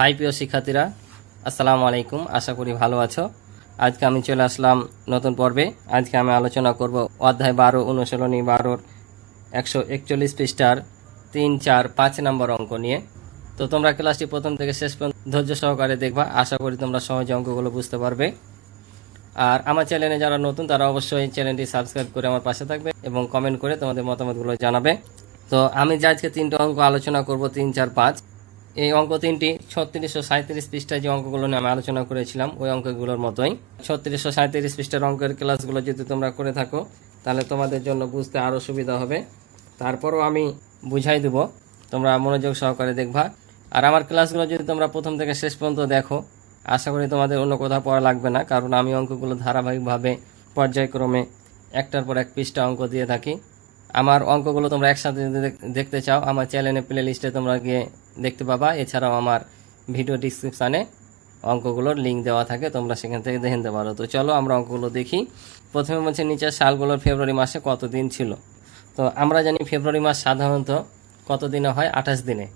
High প্রিয় শিক্ষার্থীরা, আসসালামু আলাইকুম। আশা করি ভালো আছো। আজকে আমি চলে আসলাম নতুন পর্বে। আজকে আমি আলোচনা করব অধ্যায় বারো, অনুশীলনী বারোর একশো একচল্লিশ পৃষ্ঠার তিন, চার, পাঁচ নম্বর অঙ্ক নিয়ে। তো তোমরা ক্লাসটি প্রথম থেকে শেষ পর্যন্ত ধৈর্য সহকারে দেখবা। আশা করি তোমরা সহজে অঙ্কগুলো বুঝতে পারবে। আর আমার চ্যানেলে যারা নতুন, তারা অবশ্যই চ্যানেলটি সাবস্ক্রাইব করে আমার পাশে থাকবে এবং কমেন্ট করে তোমাদের মতামতগুলো জানাবে। তো আমি যে আজকে তিনটে অঙ্ক আলোচনা করব, তিন, চার, পাঁচ এই অঙ্ক তিনটি ছত্রিশশো সাঁত্রিশ পৃষ্ঠায় যে অঙ্কগুলো নিয়ে আমি আলোচনা করেছিলাম, ওই অঙ্কগুলোর মতোই। ছত্রিশশো সাঁত্রিশ পৃষ্ঠার অঙ্কের ক্লাসগুলো যদি তোমরা করে থাকো, তাহলে তোমাদের জন্য বুঝতে আরও সুবিধা হবে। তারপরও আমি বুঝাই দেবো, তোমরা মনোযোগ সহকারে দেখবা। আর আমার ক্লাসগুলো যদি তোমরা প্রথম থেকে শেষ পর্যন্ত দেখো, আশা করি তোমাদের অন্য কোথাও পড়া লাগবে না, কারণ আমি অঙ্কগুলো ধারাবাহিকভাবে পর্যায়ক্রমে একটার পর এক পৃষ্ঠা অঙ্ক দিয়ে থাকি। আমার অঙ্কগুলো তোমরা একসাথে দেখতে চাও, আমার চ্যানেলে প্লে লিস্টে তোমরা গিয়ে দেখতে পাবা। এছাড়াও আমার ভিডিও ডিসক্রিপশানে অঙ্কগুলোর লিঙ্ক দেওয়া থাকে, তোমরা সেখান থেকে দেখে নিতে পারো। তো চলো আমরা অঙ্কগুলো দেখি। প্রথমে বলছে, নিচের সালগুলোর ফেব্রুয়ারি মাসে কত দিন ছিল? তো আমরা জানি ফেব্রুয়ারি মাস সাধারণত কত দিনে হয়? আঠাশ দিনে।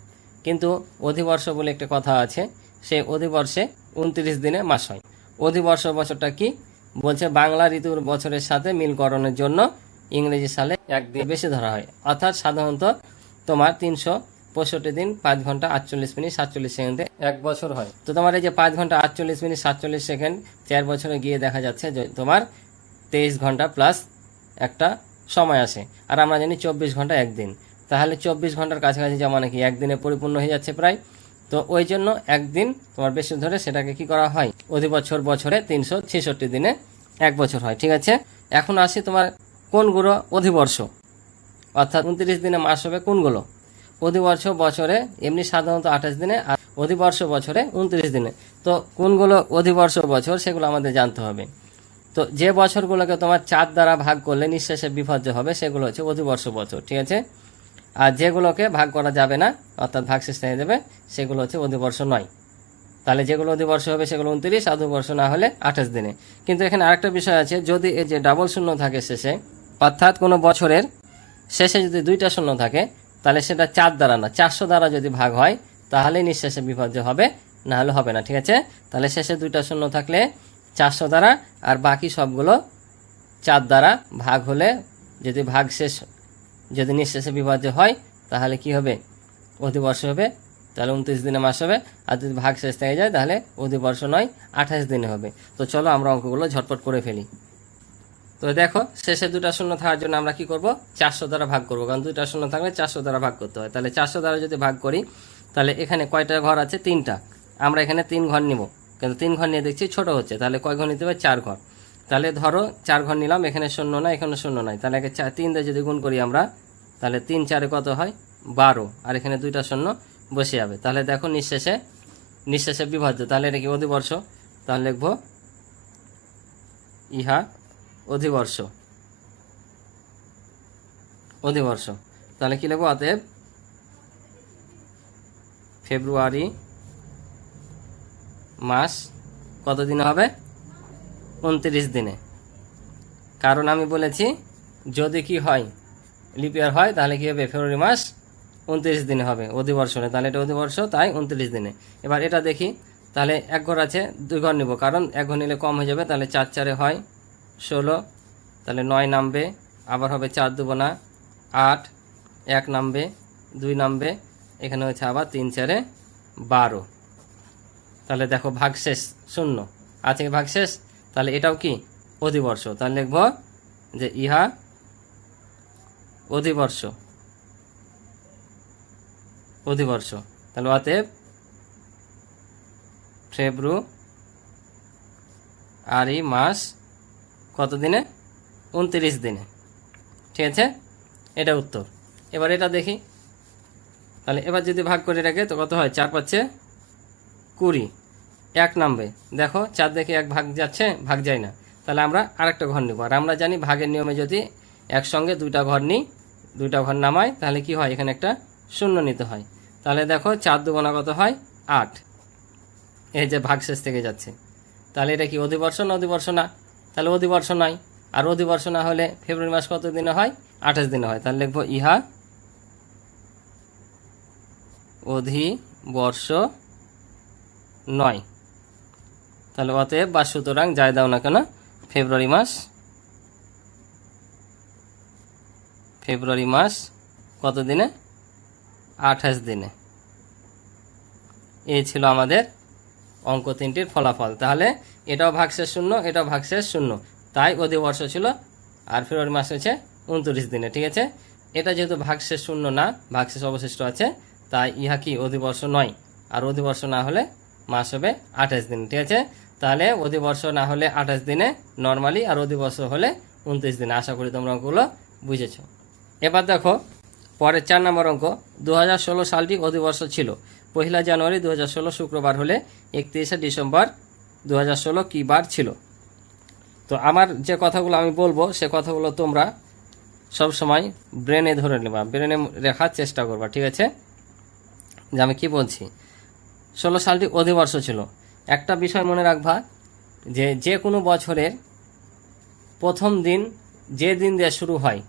কিন্তু অধিবর্ষ বলে একটা কথা আছে, সেই অধিবর্ষে উনত্রিশ দিনে মাস হয়। অধিবর্ষ বছরটা কি? বলছে, বাংলা ঋতুর বছরের সাথে মিলকরণের জন্য ইংরেজি সালে একদিন বেশি ধরা হয়। অর্থাৎ সাধারণত তোমার তিনশো পঁয়ষট্টি দিন পাঁচ ঘণ্টা আটচল্লিশ মিনিট সাতচল্লিশ সেকেন্ডে এক বছর হয়। তো তোমার এই যে পাঁচ ঘণ্টা আটচল্লিশ মিনিট সাতচল্লিশ সেকেন্ড চার বছরে গিয়ে দেখা যাচ্ছে যে তোমার তেইশ ঘণ্টা প্লাস একটা সময় আসে। আর আমরা জানি চব্বিশ ঘণ্টা একদিন। তাহলে চব্বিশ ঘণ্টার কাছাকাছি যা মানে কি? একদিনে পরিপূর্ণ হয়ে যাচ্ছে প্রায়। তো ওই জন্য একদিন তোমার বেশি ধরে সেটাকে কি করা হয়? অধিবছর বছরে তিনশো ছেষট্টি দিনে এক বছর হয়। ঠিক আছে? এখন আসি তোমার কোনগুলো অধিবর্ষ? অর্থাৎ উনত্রিশ দিনে মাস হবে কোনগুলো অধিবর্ষ বছরে, এমনি সাধারণত আঠাশ দিনে, আর অধিবর্ষ বছরে উনত্রিশ দিনে। তো কোনগুলো অধিবর্ষ বছর সেগুলো আমাদের জানতে হবে। তো যে বছরগুলোকে তোমার চার দ্বারা ভাগ করলে নিঃশেষে বিভাজ্য হবে, সেগুলো হচ্ছে অধিবর্ষ বছর, ঠিক আছে? আর যেগুলোকে ভাগ করা যাবে না, অর্থাৎ ভাগ শেষ হয়ে যাবে, সেগুলো হচ্ছে অধিবর্ষ নয়। তাহলে যেগুলো অধিবর্ষ হবে, সেগুলো উনত্রিশ অধিবর্ষ না হলে আঠাশ দিনে। কিন্তু এখানে আরেকটা বিষয় আছে, যদি এই যে ডাবল শূন্য থাকে শেষে, অর্থাৎ কোনো বছরের শেষে যদি দুইটা শূন্য থাকে তাহলে সেটা চার দ্বারা না, চারশো দ্বারা যদি ভাগ হয় তাহলে নিঃশেষে বিভাজ্য হবে, না হলে হবে না, ঠিক আছে? তাহলে শেষে দুইটা শূন্য থাকলে চারশো দ্বারা, আর বাকি সবগুলো চার দ্বারা ভাগ হলে যদি ভাগ শেষ, যদি নিঃশেষে বিভাজ্য হয়, তাহলে কি হবে? অধিবর্ষ হবে, তাহলে উনত্রিশ দিনে মাস হবে, আর যদি ভাগ শেষ থেকে যায়, তাহলে অধিবর্ষ নয়, আঠাশ দিনে হবে। তো চলো আমরা অঙ্কগুলো ঝটপট করে ফেলি। তো দেখো, শেষে দুটা শূন্য থাকার জন্য আমরা কি করব? চারশো দ্বারা ভাগ করব। কারণ দুটা শূন্য থাকলে চারশো দ্বারা ভাগ করতে হয়। তাহলে চারশো দ্বারা যদি ভাগ করি, তাহলে এখানে কয়টা ঘর আছে? তিনটা। আমরা এখানে তিন ঘর নিব। কিন্তু তিন ঘর নিয়ে দেখছি ছোট হচ্ছে। তাহলে কয় ঘর নিতে হবে? চার ঘর। তাহলে ধরো চার ঘর নিলাম, এখানে শূন্য না এখানে শূন্য নাই। তাহলে একে চার তিন দিয়ে যদি গুণ করি আমরা, তাহলে তিন চারে কত হয়? বারো। আর এখানে দুইটা শূন্য বসে যাবে। তাহলে দেখো নিঃশেষে নিঃশেষে বিভাজ্য। তাহলে এটা কি অধিবর্ষ? তাহলে লিখব, ইহা অধিবর্ষ। অধিবর্ষ। তাহলে কি লিখব? অতএব ফেব্রুয়ারি মাস কত দিনে হবে? উনত্রিশ দিনে। কারণ আমি বলেছি, যদি কি হয় লিপিয়ার হয়, তাহলে কি হবে? ফেব্রুয়ারি মাস উনত্রিশ দিনে হবে অধিবর্ষনে তাহলে এটা অধিবর্ষ, তাই উনত্রিশ দিনে। এবার এটা দেখি, তাহলে এক ঘর আছে, দুই ঘর নিব। কারণ এক ঘর নিলে কম হয়ে যাবে, তাহলে চার চারে হয় ষোলো, তাহলে নয় নামবে, আবার হবে চার দুবনা আট, এক নামবে, দুই নামবে, এখানে হচ্ছে আবার তিন চারে বারো। তাহলে দেখো ভাগশেষ শূন্য। আছে ভাগশেষ? তাহলে এটাও কি? অধিবর্ষ। তাহলে লিখব যে ইহা অধিবর্ষ। অধিবর্ষ। তাহলে অতএব ফেব্রুয়ারি মাস কত দিনে উনত্রিশ দিনে। ঠিক আছে? এটা উত্তর। এবার এটা দেখি। তাহলে এবার যদি ভাগ করে রাখে, তো কত হয়? চার পাচ্ছে কুড়ি। এক নামবে। দেখো, চার দেখে এক ভাগ যাচ্ছে, ভাগ যায় না। তাহলে আমরা আরেকটা ঘর নিব। আর আমরা জানি ভাগের নিয়মে যদি একসঙ্গে দুইটা ঘর নিই, দুইটা ঘর নামাই, তাহলে কি হয়? এখানে একটা শূন্য নিতে হয়। তাহলে দেখো, চার দুগুণা কত হয়? আট। এই যে ভাগ শেষ থেকে যাচ্ছে। তাহলে এটা কি অধিবর্ষ না অধিবর্ষ না? তাহলে অধিবর্ষ নয়। আর অধিবর্ষ না হলে ফেব্রুয়ারি মাস কত দিনে হয়? আঠাশ দিনে হয়। তাহলে লিখব ইহা অধিবর্ষ নয়। তাহলে অতএব বা সুতরাং যাই দাও না কেন, ফেব্রুয়ারি মাস ফেব্রুয়ারি মাস কত দিনে? আঠাশ দিনে। এই ছিল আমাদের অঙ্ক তিনটির ফলাফল। তাহলে এটাও ভাগশেষ শূন্য, এটাও ভাগশেষ শূন্য। তাই অধিবর্ষ ছিল আর ফেব্রুয়ারি মাস হয়েছে উনত্রিশ দিনে, ঠিক আছে? এটা যেহেতু ভাগশেষ শূন্য না, ভাগশেষ অবশিষ্ট আছে, তাই ইহা কি অধিবর্ষ নয়? আর অধিবর্ষ না হলে মাস হবে আঠাশ দিন, ঠিক আছে? তাহলে অধিবর্ষ না হলে আঠাশ দিনে নর্মালি আর অধিবর্ষ হলে উনত্রিশ দিনে। আশা করি তোমরা অঙ্কগুলো বুঝেছ। এবার দেখো, পরের চার নম্বর অঙ্ক দু হাজার ষোলো সালটি অধিবর্ষ ছিল। পহিলা জানুয়ারি দু হাজার ষোলো শুক্রবার হলে একত্রিশে ডিসেম্বর দু কী বার ছিল? তো আমার যে কথাগুলো আমি বলব, সে কথাগুলো তোমরা সব সময় ব্রেনে ধরে নেবা, ব্রেনে রেখার চেষ্টা করবা, ঠিক আছে? যে আমি কি বলছি? ষোলো সালটি অধিবর্ষ ছিল। একটা বিষয় মনে রাখবা যে যে কোনো বছরের প্রথম দিন যে দিন দিয়ে শুরু হয়,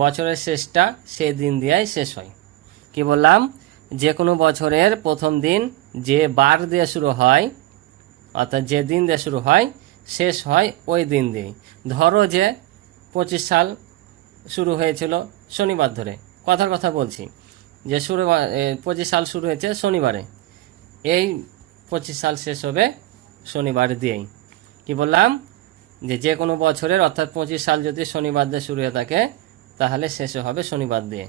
বছরের শেষটা সেই দিন দিয়েই শেষ হয়। কি বললাম? যে কোনো বছরের প্রথম দিন যে বার দিয়ে শুরু হয়, অর্থাৎ যে দিন দিয়ে শুরু হয়, শেষ হয় ওই দিন দিয়ে ধরো যে পঁচিশ সাল শুরু হয়েছিল শনিবার ধরে। কথার কথা বলছি, যে শুরু পঁচিশ সাল শুরু হয়েছে শনিবারে। এই পঁচিশ সাল শেষ হবে শনিবার দিয়েই। কি বললাম? যে যে কোনো বছরের, অর্থাৎ পঁচিশ সাল যদি শনিবার দিয়ে শুরু হয়ে থাকে, তাহলে শেষে হবে শনিবার দিয়ে।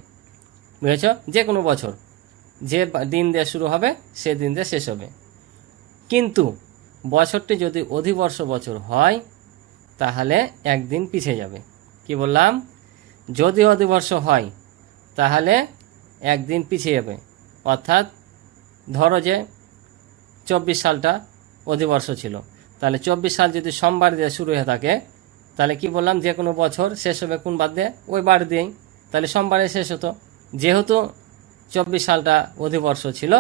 বুঝেছ? যে কোনো বছর। যে দিন দিয়ে শুরু হবে, সে দিন দিয়ে শেষ হবে। কিন্তু বছরটি যদি অধিবর্ষ বছর হয়, তাহলে একদিন পিছিয়ে যাবে। কি বললাম? যদি অধিবর্ষ হয়, তাহলে একদিন পিছিয়ে যাবে। অর্থাৎ ধরো যে চব্বিশ সালটা অধিবর্ষ ছিল। তাহলে চব্বিশ সাল যদি সোমবার দিয়ে শুরু হয়ে থাকে, তাহলে কি বললাম? যে কোনো বছর শেষ হবে কোন বার দিয়ে? ওই বার দিয়েই। তাহলে সোমবারে শেষ হতো। যেহেতু চব্বিশ সালটা অধিবর্ষ ছিল।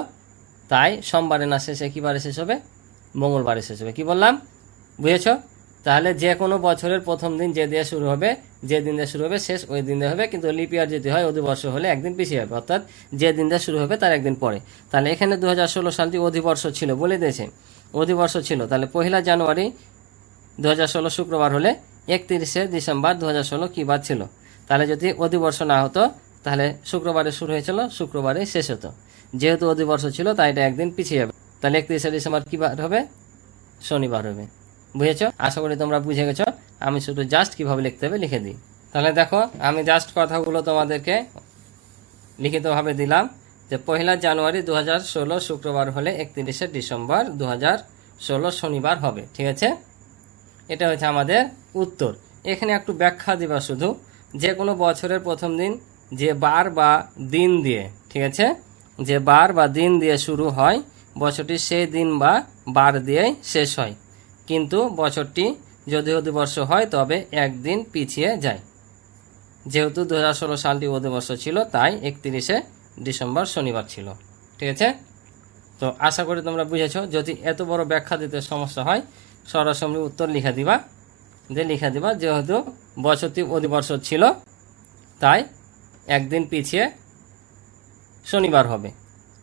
তাই সোমবারে না শেষে কী বারে শেষ হবে। মঙ্গলবারে শেষ হবে। কি বললাম? বুঝেছ? তাহলে যে কোনো বছরের প্রথম দিন যে দিয়ে শুরু হবে, যে দিন দিয়ে শুরু হবে, শেষ ওই দিন দিয়ে হবে। কিন্তু লিপিয়ার যদি হয়, অধিবর্ষ হলে একদিন পিছিয়ে যাবে অর্থাৎ যে দিন দিয়ে শুরু হবে, তার একদিন পরে। তাহলে এখানে দু হাজার ষোলো সালটি অধিবর্ষ ছিল বলে দিয়েছে। অধিবর্ষ ছিল। তাহলে পহিলা জানুয়ারি দু হাজার ষোলো শুক্রবার হলে একত্রিশে ডিসেম্বর দু হাজার ষোলো কী বার ছিল? তাহলে যদি অধিবর্ষ না হতো তাহলে শুক্রবারে শুরু হয়েছিল, শুক্রবারে শেষ হতো। যেহেতু অধিবর্ষ ছিল, তাই এটা একদিন পিছিয়ে যাবে। তাহলে একত্রিশে ডিসেম্বর কী বার হবে? শনিবার হবে। বুঝেছ? আশা করি তোমরা বুঝে গেছো। আমি শুধু জাস্ট কীভাবে লিখতে হবে লিখে দিই। তাহলে দেখো, আমি জাস্ট কথাগুলো তোমাদেরকে লিখিতভাবে দিলাম যে পহেলা জানুয়ারি দু হাজার ষোলো শুক্রবার হলে একত্রিশে ডিসেম্বর দু হাজার ষোলো শনিবার হবে। ঠিক আছে? এটা হচ্ছে আমাদের উত্তর। এখানে একটু ব্যাখ্যা দিবা শুধু। যে কোনো বছরের প্রথম দিন যে বার বা দিন দিয়ে, ঠিক আছে? যে বার বা দিন দিয়ে শুরু হয় বছরটি সেই দিন বা বার দিয়েই শেষ হয়। কিন্তু বছরটি যদি অধিবর্ষ হয়, তবে একদিন পিছিয়ে যায়। যেহেতু দু হাজার ষোলো সালটি অধিবর্ষ ছিল, তাই একত্রিশে ডিসেম্বর শনিবার ছিল, ঠিক আছে? তো আশা করি তোমরা বুঝেছ, যদি এত বড় ব্যাখ্যা দিতে সমস্যা হয়, সরাসরি উত্তর লিখে দিবা। যে লিখে দিবা, যেহেতু বছরটি অধিবর্ষ ছিল, তাই একদিন পিছিয়ে শনিবার হবে,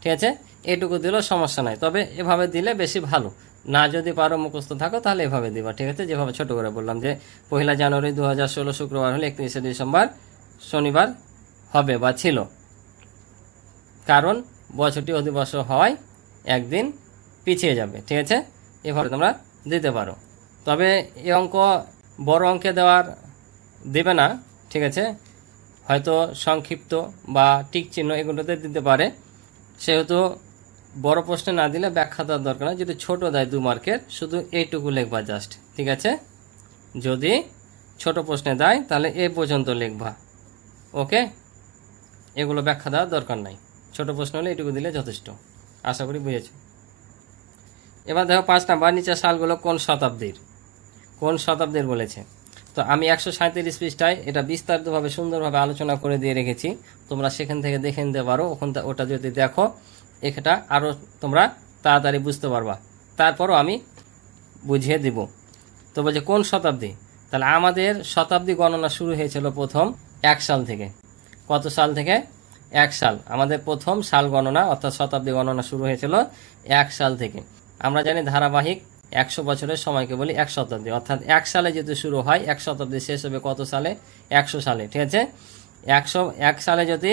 ঠিক আছে? এটুকু দিলেও সমস্যা নাই, তবে এভাবে দিলে বেশি ভালো। না যদি পারো মুখস্থ থাকো, তাহলে এভাবে দিবা, ঠিক আছে? যেভাবে ছোট করে বললাম যে, পহিলা জানুয়ারি দু হাজার ষোলো শুক্রবার হলে একত্রিশে ডিসেম্বর শনিবার হবে বা ছিল। কারণ বছরটি অধিবর্ষ হওয়ায় একদিন পিছিয়ে যাবে, ঠিক আছে? এভাবে তোমরা দিতে পারো। তবে এই অঙ্ক বড় অঙ্কে দেওয়ার দেবে না, ঠিক আছে? হয়তো সংক্ষিপ্ত বা টিক চিহ্ন এগুলোতে দিতে পারে। সেহেতু বড় প্রশ্নে না দিলে ব্যাখ্যা দেওয়ার দরকার না যদি ছোট দেয় দু মার্কের, শুধু এইটুকু লিখবা জাস্ট ঠিক আছে? যদি ছোট প্রশ্নে দেয়, তাহলে এ পর্যন্ত লিখবা। ওকে? এগুলো ব্যাখ্যা দেওয়ার দরকার নাই। ছোট প্রশ্ন হলে এটুকু দিলে যথেষ্ট। আশা করি বুঝেছ। এবার দেখো পাঁচ নাম্বার, নিচের সালগুলো কোন শতাব্দীর? কোন শতাব্দীর বলেছে? তো আমি একশো সাঁত্রিশ পৃষ্ঠায় এটা বিস্তারিতভাবে সুন্দরভাবে আলোচনা করে দিয়ে রেখেছি। তোমরা সেখান থেকে দেখে নিতে পারো ওখান ওটা যদি দেখো এটা আরও তোমরা তাড়াতাড়ি বুঝতে পারবা। তারপরও আমি বুঝিয়ে দিব। তো বলছে, কোন শতাব্দী? তাহলে আমাদের শতাব্দী গণনা শুরু হয়েছিল প্রথম এক সাল থেকে। কত সাল থেকে? এক সাল। আমাদের প্রথম সাল গণনা, অর্থাৎ শতাব্দী গণনা শুরু হয়েছিল এক সাল থেকে। আমরা জানি ধারাবাহিক একশো বছরের সময়কে বলি এক শতাব্দী। অর্থাৎ এক সালে যদি শুরু হয়, এক শতাব্দী শেষ হবে কত সালে? একশো সালে, ঠিক আছে? একশো, এক সালে যদি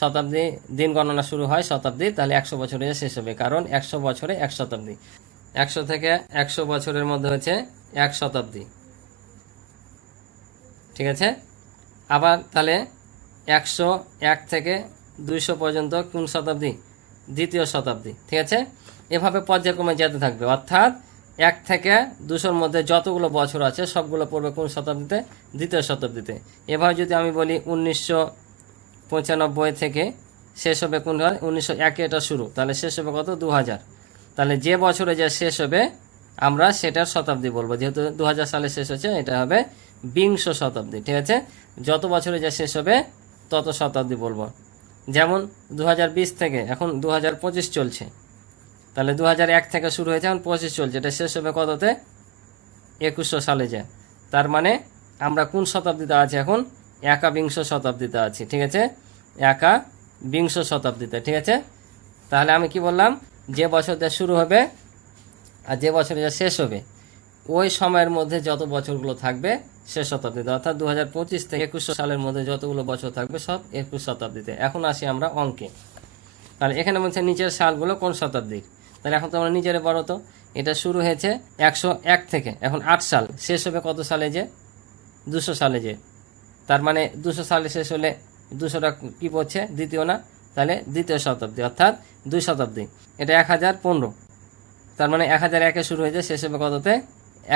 শতাব্দী দিন গণনা শুরু হয় শতাব্দী, তাহলে একশো বছরে শেষ হবে, কারণ একশো বছরে এক শতাব্দী। একশো থেকে একশো বছরের মধ্যে হচ্ছে এক শতাব্দী। ঠিক আছে? আবার তাহলে একশো এক থেকে দুইশো পর্যন্ত কোন শতাব্দী? দ্বিতীয় শতাব্দী, ঠিক আছে? এভাবে পর্যায়ক্রমে যেতে থাকবে। অর্থাৎ এক থেকে দুশোর মধ্যে যতগুলো বছর আছে, সবগুলো পড়বে কোন শতাব্দীতে? দ্বিতীয় শতাব্দীতে। এভাবে যদি আমি বলি উনিশশো পঁচানব্বই থেকে শেষ হবে কোন হয় উনিশশো একে এটা শুরু। তাহলে শেষ হবে কত? দু হাজার তাহলে যে বছরে যা শেষ হবে, আমরা সেটার শতাব্দী বলব। যেহেতু দু হাজার সালে শেষ হচ্ছে এটা হবে বিংশ শতাব্দী, ঠিক আছে? যত বছরে যা শেষ হবে, তত শতাব্দী বলব। যেমন দু হাজার বিশ থেকে, এখন দু হাজার পঁচিশ চলছে। তাহলে দু এক থেকে শুরু হয়েছে, এখন পঁচিশ চলছে। এটা শেষ হবে কততে? একুশশো সালে যায় তার মানে আমরা কোন শতাব্দীতে আছি এখন? একাবিংশ শতাব্দীতে আছি, ঠিক আছে? একা বিংশ শতাব্দীতে, ঠিক আছে? তাহলে আমি কি বললাম? যে বছর যা শুরু হবে আর যে বছর যা শেষ হবে, ওই সময়ের মধ্যে যত বছরগুলো থাকবে শেষ শতাব্দীতে, অর্থাৎ দু হাজার পঁচিশ থেকে একুশশো সালের মধ্যে যতগুলো বছর থাকবে সব একুশ শতাব্দীতে। এখন আসি আমরা অঙ্কে। তাহলে এখানে বলছে নিচের সালগুলো কোন শতাব্দীর? তাহলে এখন তোমরা নিজের বলো তো। এটা শুরু হয়েছে একশো এক থেকে। এখন আট সাল। শেষ হবে কত সালে যে? দুশো সালে যে। তার মানে দুশো সালে শেষ হলে দুশোটা কী পড়ছে? দ্বিতীয় না? তাহলে দ্বিতীয় শতাব্দী, অর্থাৎ দুই শতাব্দী। এটা এক হাজার পনেরো। তার মানে এক হাজার একে শুরু হয়েছে, শেষ হবে কততে?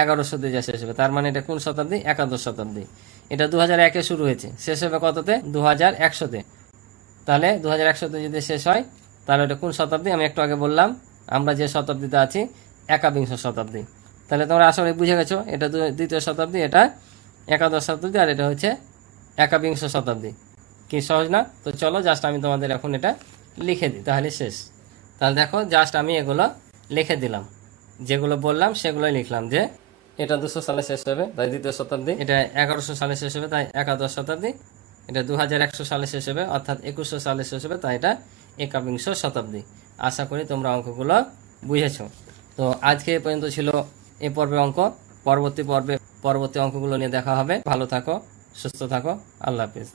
এগারোশো দিয়ে যা শেষ হবে। তার মানে এটা কোন শতাব্দী? একাদশ শতাব্দী। এটা দু হাজার একে শুরু হয়েছে। শেষ হবে কততে? দু হাজার একশোতে। তাহলে দু হাজার একশোতে যদি শেষ হয়, তাহলে এটা কোন শতাব্দী? আমি একটু আগে বললাম আমরা যে শতাব্দীতে আছি একাবিংশ শতাব্দী। তাহলে তোমরা আসলে বুঝে গেছো, এটা দ্বিতীয় শতাব্দী, এটা একাদশ শতাব্দী, আর এটা হচ্ছে একাবিংশ শতাব্দী। কি সহজ না? তো চলো জাস্ট আমি তোমাদের এখন এটা লিখে দিই, তাহলে শেষ। তাহলে দেখো জাস্ট আমি এগুলো লিখে দিলাম। যেগুলো বললাম, সেগুলোই লিখলাম যে এটা দুশো সালে শেষ হবে, তাই দ্বিতীয় শতাব্দী। এটা এগারোশো সালে শেষ হবে, তাই একাদশ শতাব্দী। এটা দু হাজার একশো সালে শেষ হবে, অর্থাৎ একুশশো সালে শেষ হবে, তাই এটা একাবিংশ শতাব্দী। আশা করি তোমরা অঙ্কগুলো বুঝেছ। তো আজকে এ পর্যন্ত ছিল এ পর্বে অঙ্ক। পরবর্তী পর্বে পরবর্তী অঙ্কগুলো নিয়ে দেখা হবে। ভালো থাকো, সুস্থ থাকো। আল্লাহ হাফিজ।